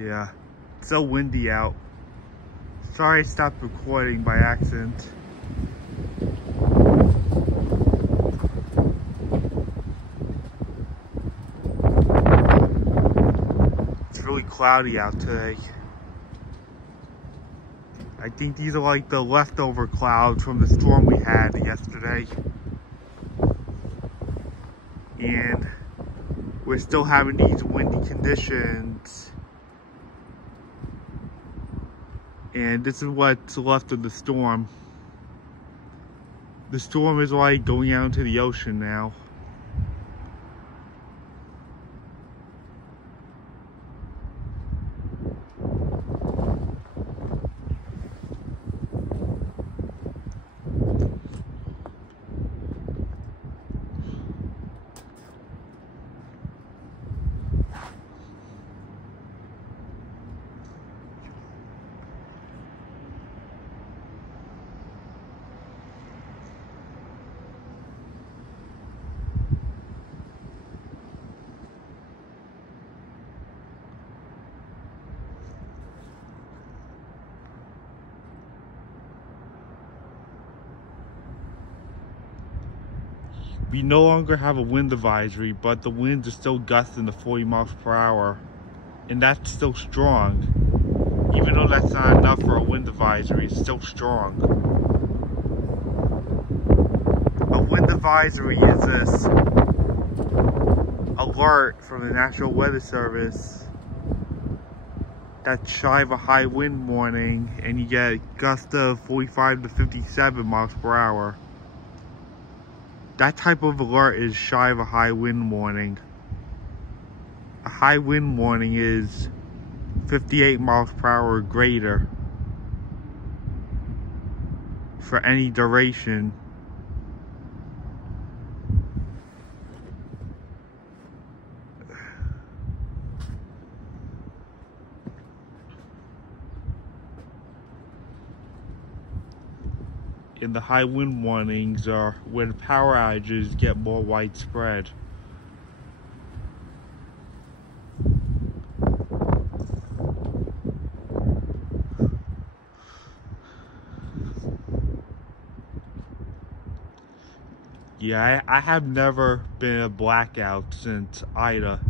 Yeah, it's so windy out. Sorry I stopped recording by accident. It's really cloudy out today. I think these are like the leftover clouds from the storm we had yesterday. And we're still having these windy conditions. And this is what's left of the storm. The storm is like going out into the ocean now. We no longer have a wind advisory, but the winds are still gusting to 40 miles per hour. And that's still strong. Even though that's not enough for a wind advisory, it's still strong. A wind advisory is this alert from the National Weather Service that's shy of a high wind warning, and you get gusts of 45 to 57 miles per hour. That type of alert is shy of a high wind warning. A high wind warning is 58 miles per hour or greater for any duration. And the high wind warnings are where the power outages get more widespread. Yeah, I have never been in a blackout since Ida.